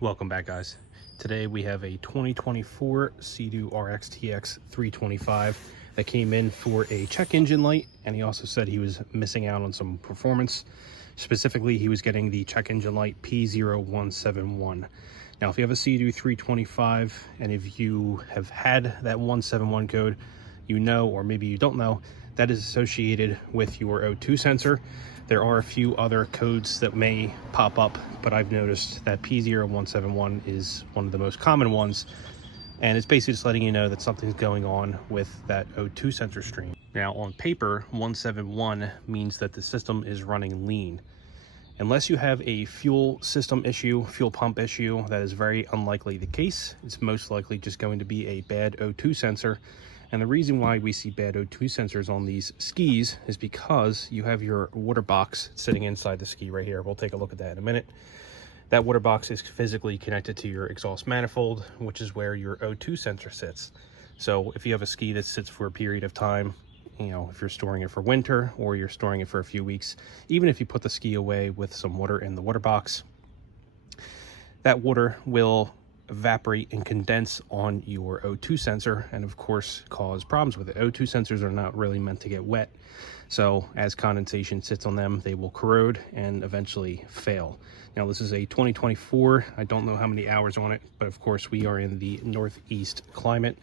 Welcome back, guys. Today we have a 2024 SeaDoo RXT-X 325 that came in for a check engine light, and he also said he was missing out on some performance. Specifically, he was getting the check engine light P0171. Now, if you have a SeaDoo 325 and if you have had that 171 code, you know, or maybe you don't know, that is associated with your O2 sensor. There are a few other codes that may pop up, but I've noticed that P0171 is one of the most common ones, and it's basically just letting you know that something's going on with that O2 sensor stream. Now, on paper, 171 means that the system is running lean. Unless you have a fuel system issue, fuel pump issue, that is very unlikely the case. It's most likely just going to be a bad O2 sensor. And the reason why we see bad O2 sensors on these skis is because you have your water box sitting inside the ski right here. We'll take a look at that in a minute. That water box is physically connected to your exhaust manifold, which is where your O2 sensor sits. So if you have a ski that sits for a period of time, you know, if you're storing it for winter or you're storing it for a few weeks, even if you put the ski away with some water in the water box, that water will evaporate and condense on your O2 sensor and of course cause problems with it. O2 sensors are not really meant to get wet, so as condensation sits on them, they will corrode and eventually fail. Now, this is a 2024. I don't know how many hours on it, but of course we are in the northeast climate.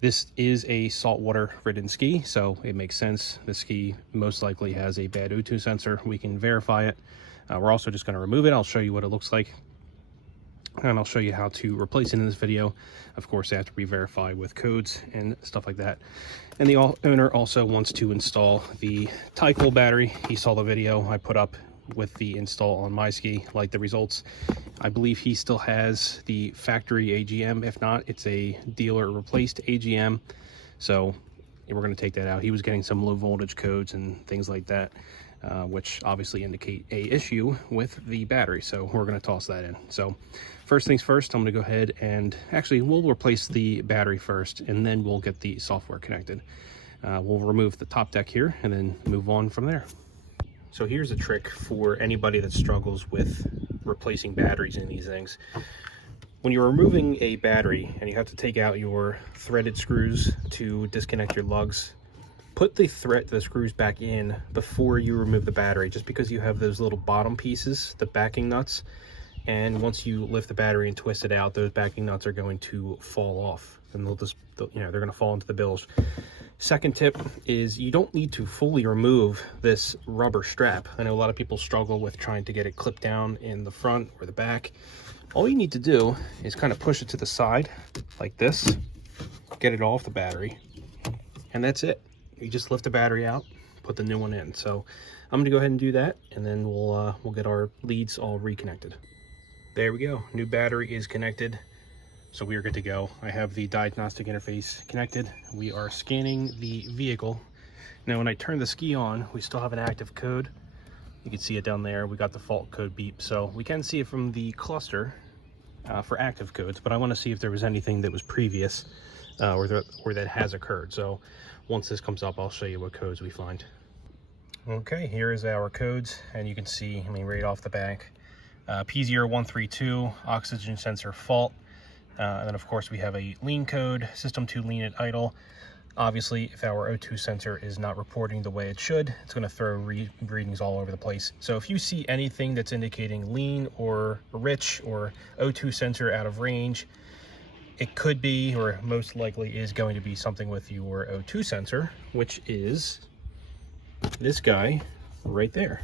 This is a saltwater ridden ski, so it makes sense. The ski most likely has a bad O2 sensor. We can verify it. We're also just going to remove it. I'll show you what it looks like, and I'll show you how to replace it in this video. Of course, after we verify with codes and stuff like that. And the owner also wants to install the Tycool battery. He saw the video I put up with the install on my ski, like the results. I believe he still has the factory AGM. If not, it's a dealer replaced AGM. So we're going to take that out. He was getting some low voltage codes and things like that, which obviously indicate a issue with the battery. So we're going to toss that in. So first things first, I'm going to go ahead and actually we'll replace the battery first, and then we'll get the software connected. We'll remove the top deck here and then move on from there. So here's a trick for anybody that struggles with replacing batteries in these things. When you're removing a battery and you have to take out your threaded screws to disconnect your lugs, put the screws back in before you remove the battery, just because you have those little bottom pieces, the backing nuts, and once you lift the battery and twist it out, those backing nuts are going to fall off, and they're going to fall into the bilge. Second tip is you don't need to fully remove this rubber strap. I know a lot of people struggle with trying to get it clipped down in the front or the back. All you need to do is kind of push it to the side like this, get it off the battery, and that's it. You just lift the battery out, put the new one in. So I'm going to go ahead and do that, and then we'll get our leads all reconnected. There we go. New battery is connected. So we are good to go. I have the diagnostic interface connected. We are scanning the vehicle. Now, when I turn the ski on, we still have an active code. You can see it down there. We got the fault code beep. So we can see it from the cluster for active codes, but I want to see if there was anything that was previous or that has occurred. So once this comes up, I'll show you what codes we find. Okay, here is our codes, and you can see, I mean, right off the back, P0132, oxygen sensor fault. And then of course we have a lean code, system to lean at idle. Obviously, if our O2 sensor is not reporting the way it should, it's going to throw readings all over the place. So if you see anything that's indicating lean or rich or O2 sensor out of range, it could be, or most likely is going to be, something with your O2 sensor, which is this guy right there.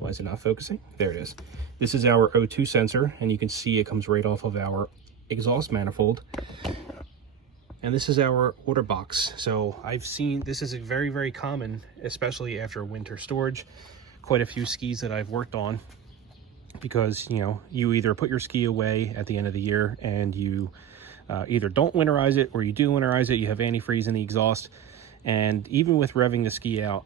Why is it not focusing? There it is. This is our O2 sensor, and you can see it comes right off of our exhaust manifold, and this is our water box. So I've seen this is a very, very common, especially after winter storage. Quite a few skis that I've worked on, because you know, you either put your ski away at the end of the year and you either don't winterize it, or you do winterize it, you have antifreeze in the exhaust, and even with revving the ski out,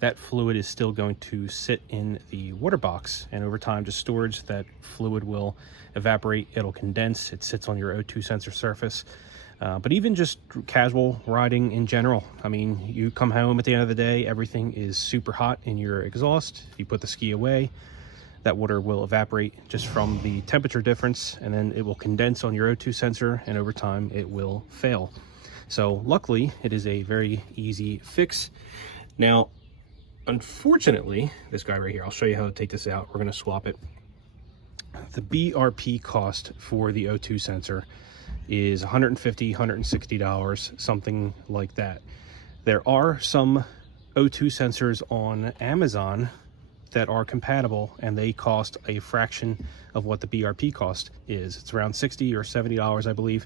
that fluid is still going to sit in the water box, and over time, just storage, that fluid will evaporate, it'll condense, it sits on your O2 sensor surface. But even just casual riding in general, I mean, you come home at the end of the day, everything is super hot in your exhaust. You put the ski away, that water will evaporate just from the temperature difference, and then it will condense on your O2 sensor, and over time it will fail. So luckily it is a very easy fix. Now unfortunately, this guy right here, I'll show you how to take this out. We're going to swap it. The BRP cost for the O2 sensor is $150, $160, something like that. There are some O2 sensors on Amazon that are compatible, and they cost a fraction of what the BRP cost is. It's around $60 or $70, I believe.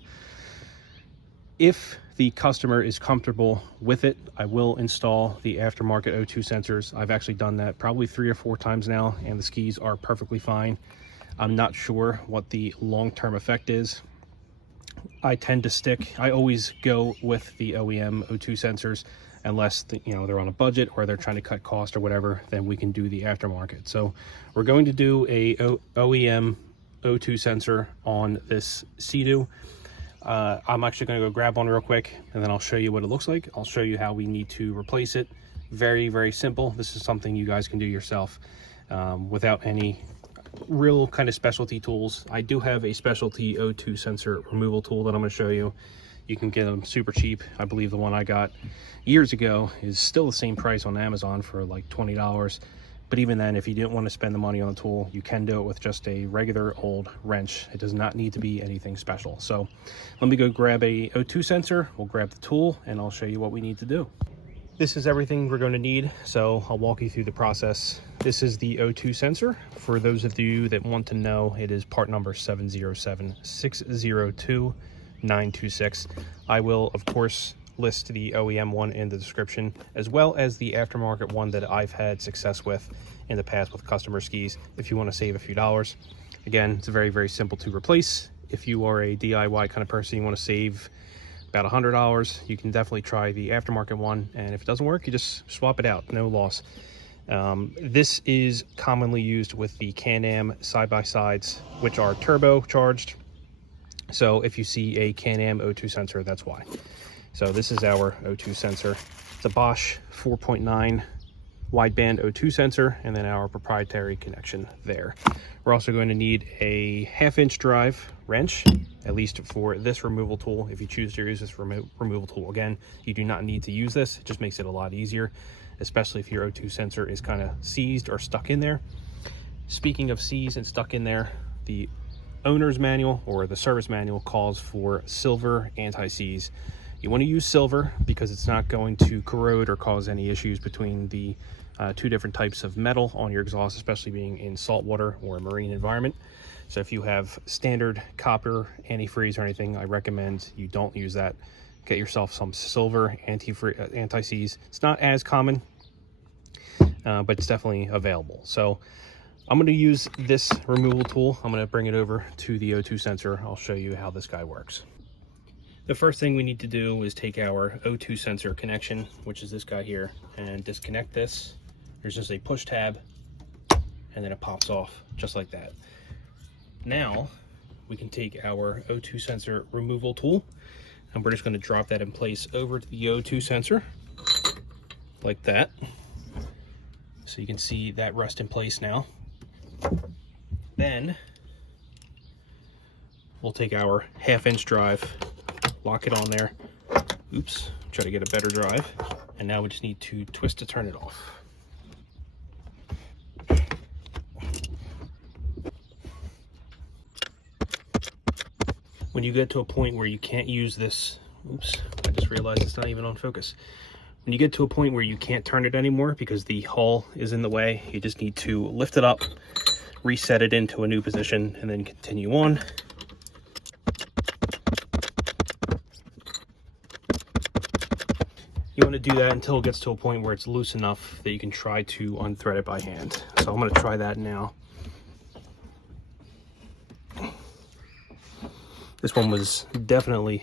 If the customer is comfortable with it, I will install the aftermarket O2 sensors. I've actually done that probably 3 or 4 times now, and the skis are perfectly fine. I'm not sure what the long-term effect is. I always go with the OEM O2 sensors, unless they're on a budget or they're trying to cut cost or whatever, then we can do the aftermarket. So we're going to do a OEM O2 sensor on this SeaDoo. I'm actually going to go grab one real quick, and then I'll show you what it looks like. I'll show you how we need to replace it. Very, very simple. This is something you guys can do yourself without any real kind of specialty tools. I do have a specialty O2 sensor removal tool that I'm going to show you. You can get them super cheap. I believe the one I got years ago is still the same price on Amazon for like $20. But even then, if you didn't want to spend the money on the tool, you can do it with just a regular old wrench. It does not need to be anything special. So let me go grab a O2 sensor. We'll grab the tool, and I'll show you what we need to do. This is everything we're going to need, so I'll walk you through the process. This is the O2 sensor. For those of you that want to know, it is part number 707602926. I will, of course, list the OEM one in the description, as well as the aftermarket one that I've had success with in the past with customer skis, if you want to save a few dollars. Again, it's very, very simple to replace. If you are a DIY kind of person, you want to save about $100, you can definitely try the aftermarket one, and if it doesn't work, you just swap it out, no loss. This is commonly used with the Can-Am side-by-sides, which are turbocharged. So if you see a Can-Am O2 sensor, that's why. So this is our O2 sensor. It's a Bosch 4.9 wideband O2 sensor, and then our proprietary connection there. We're also going to need a 1/2-inch drive wrench, at least for this removal tool. If you choose to use this removal tool, again, you do not need to use this. It just makes it a lot easier, especially if your O2 sensor is kind of seized or stuck in there. Speaking of seized and stuck in there, the owner's manual or the service manual calls for silver anti-seize. You want to use silver because it's not going to corrode or cause any issues between the 2 different types of metal on your exhaust, especially being in saltwater or a marine environment. So if you have standard copper antifreeze or anything, I recommend you don't use that. Get yourself some silver anti-seize. It's not as common, but it's definitely available. So I'm going to use this removal tool. I'm going to bring it over to the O2 sensor. I'll show you how this guy works. The first thing we need to do is take our O2 sensor connection, which is this guy here, and disconnect this. There's just a push tab, and then it pops off just like that. Now we can take our O2 sensor removal tool, and we're just going to drop that in place over to the O2 sensor like that. So you can see that rest in place now. Then we'll take our 1/2-inch drive, lock it on there. Oops, try to get a better drive. And now we just need to twist to turn it off. When you get to a point where you can't use this, oops, I just realized it's not even on focus. When you get to a point where you can't turn it anymore because the hull is in the way, you just need to lift it up, reset it into a new position, and then continue on. You want to do that until it gets to a point where it's loose enough that you can try to unthread it by hand. So I'm going to try that now. This one was definitely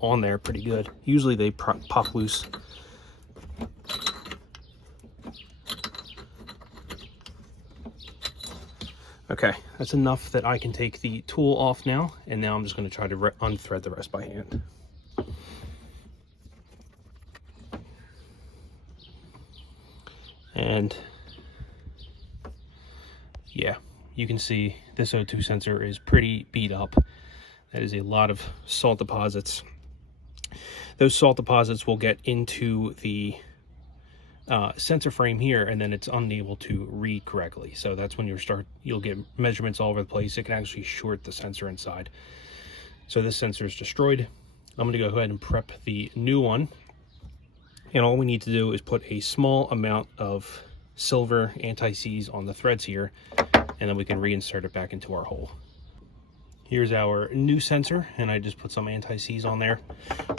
on there pretty good. Usually they pop loose. Okay, that's enough that I can take the tool off now, and now I'm just going to try to unthread the rest by hand. And Yeah, you can see this O2 sensor is pretty beat up. That is a lot of salt deposits. Those salt deposits will get into the sensor frame here, and then it's unable to read correctly. So that's when you'll get measurements all over the place. It can actually short the sensor inside. So this sensor is destroyed. I'm going to go ahead and prep the new one. And all we need to do is put a small amount of silver anti-seize on the threads here, and then we can reinsert it back into our hole. Here's our new sensor, and I just put some anti-seize on there.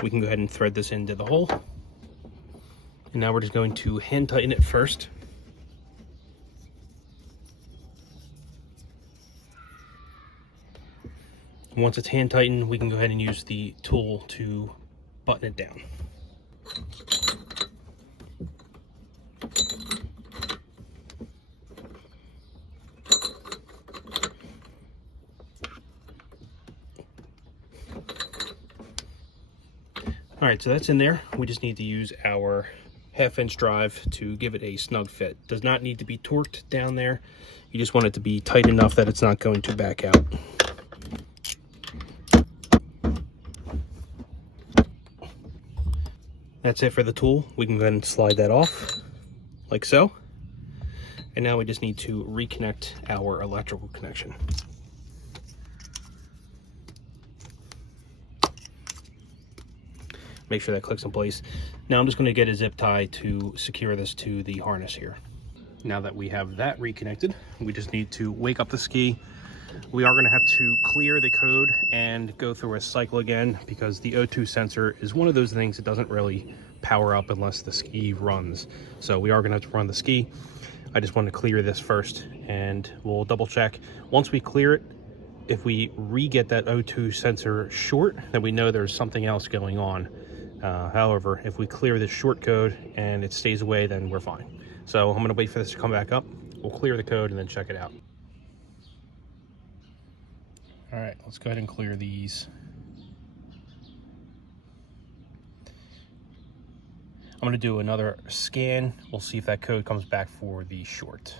We can go ahead and thread this into the hole. And now we're just going to hand tighten it first. Once it's hand tightened, we can go ahead and use the tool to button it down. All right, so that's in there. We just need to use our 1/2-inch drive to give it a snug fit. Does not need to be torqued down there. You just want it to be tight enough that it's not going to back out. That's it for the tool. We can go ahead and slide that off like so. And now we just need to reconnect our electrical connection. Make sure that clicks in place. Now I'm just going to get a zip tie to secure this to the harness here. Now that we have that reconnected, we just need to wake up the ski. We are going to have to clear the code and go through a cycle again, because the O2 sensor is one of those things that doesn't really power up unless the ski runs. So we are going to have to run the ski. I just want to clear this first, and we'll double check. Once we clear it, if we re-get that O2 sensor short, then we know there's something else going on. However, if we clear this short code and it stays away, then we're fine. So I'm going to wait for this to come back up. We'll clear the code and then check it out. All right, let's go ahead and clear these. I'm going to do another scan. We'll see if that code comes back for the short.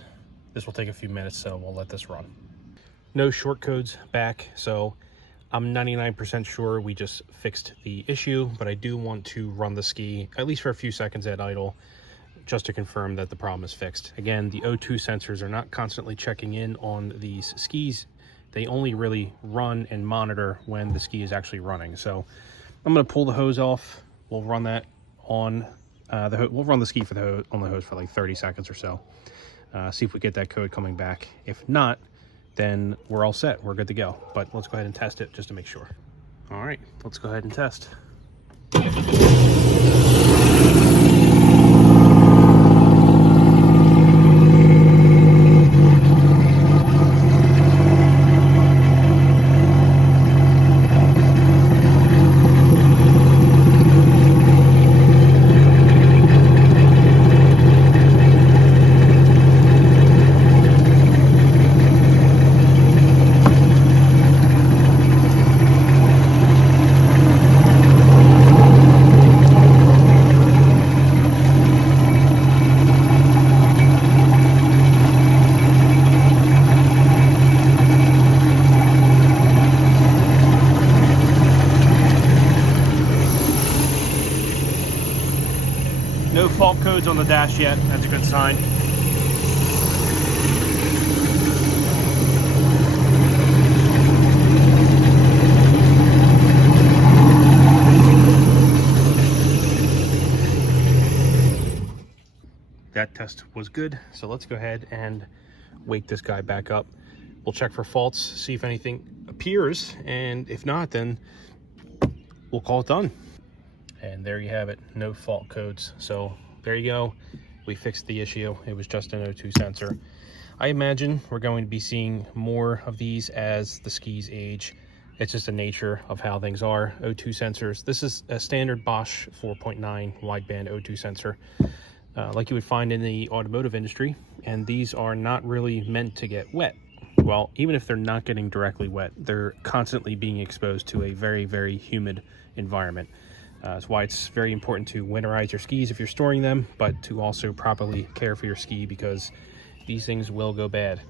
This will take a few minutes, so we'll let this run. No short codes back, so I'm 99% sure we just fixed the issue, but I do want to run the ski at least for a few seconds at idle just to confirm that the problem is fixed. Again, the O2 sensors are not constantly checking in on these skis. They only really run and monitor when the ski is actually running. So I'm going to pull the hose off. We'll run that on we'll run the ski on the hose for like 30 seconds or so. See if we get that code coming back. If not, then we're all set. We're good to go. But let's go ahead and test it just to make sure. All right, let's go ahead and test. No fault codes on the dash yet. That's a good sign. That test was good. So let's go ahead and wake this guy back up. We'll check for faults, see if anything appears, and if not, then we'll call it done. And there you have it, no fault codes. So there you go, we fixed the issue. It was just an O2 sensor. I imagine we're going to be seeing more of these as the skis age. It's just the nature of how things are. O2 sensors, this is a standard Bosch 4.9 wideband O2 sensor, like you would find in the automotive industry, and these are not really meant to get wet. Well, even if they're not getting directly wet, they're constantly being exposed to a very, very humid environment. That's why it's very important to winterize your skis if you're storing them, but to also properly care for your ski, because these things will go bad.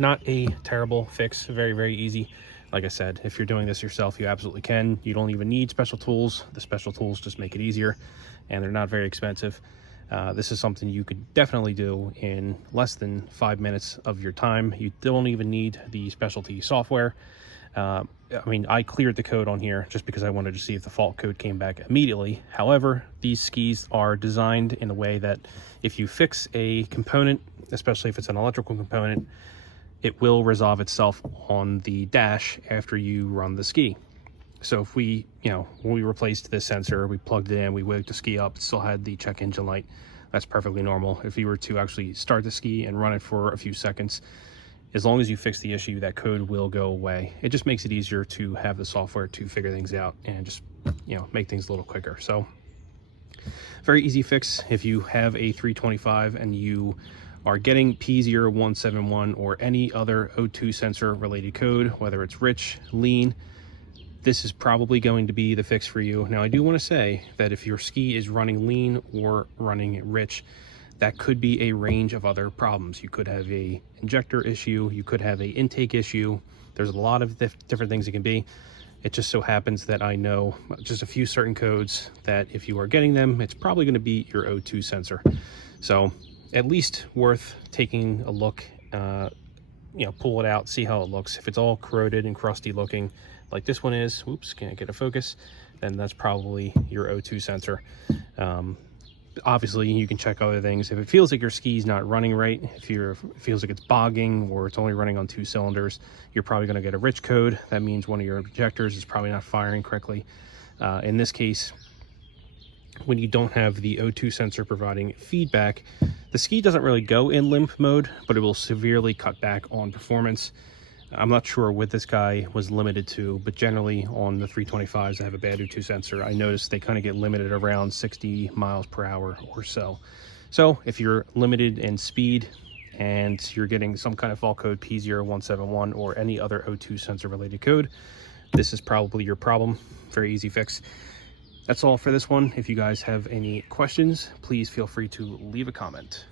not a terrible fix, very, very easy. Like I said, if you're doing this yourself, you absolutely can. You don't even need special tools. The special tools just make it easier, and they're not very expensive. This is something you could definitely do in less than 5 minutes of your time. You don't even need the specialty software. I mean, I cleared the code on here just because I wanted to see if the fault code came back immediately. However, these skis are designed in a way that if you fix a component, especially if it's an electrical component, it will resolve itself on the dash after you run the ski. So if we, when we replaced this sensor, we plugged it in, we woke the ski up, it still had the check engine light. That's perfectly normal. If you were to actually start the ski and run it for a few seconds, as long as you fix the issue, that code will go away. It just makes it easier to have the software to figure things out and just, make things a little quicker. So very easy fix. If you have a 325 and you are getting P0171 or any other O2 sensor related code, whether it's rich, lean, this is probably going to be the fix for you. Now, I do want to say that if your ski is running lean or running rich, that could be a range of other problems. You could have a injector issue, you could have a intake issue. There's a lot of different things it can be. It just so happens that I know just a few certain codes that if you are getting them, it's probably going to be your O2 sensor. So at least worth taking a look, pull it out, see how it looks. If it's all corroded and crusty looking like this one is, oops, can't get a focus, then that's probably your O2 sensor. Obviously you can check other things. If it feels like your ski's not running right, if it feels like it's bogging or it's only running on 2 cylinders, you're probably going to get a rich code. That means one of your injectors is probably not firing correctly. In this case, when you don't have the O2 sensor providing feedback, the ski doesn't really go in limp mode, but it will severely cut back on performance. I'm not sure what this guy was limited to, but generally on the 325s that have a bad O2 sensor, I noticed they kind of get limited around 60 miles per hour or so. So if you're limited in speed and you're getting some kind of fault code P0171 or any other O2 sensor related code, this is probably your problem. Very easy fix. That's all for this one. If you guys have any questions, please feel free to leave a comment.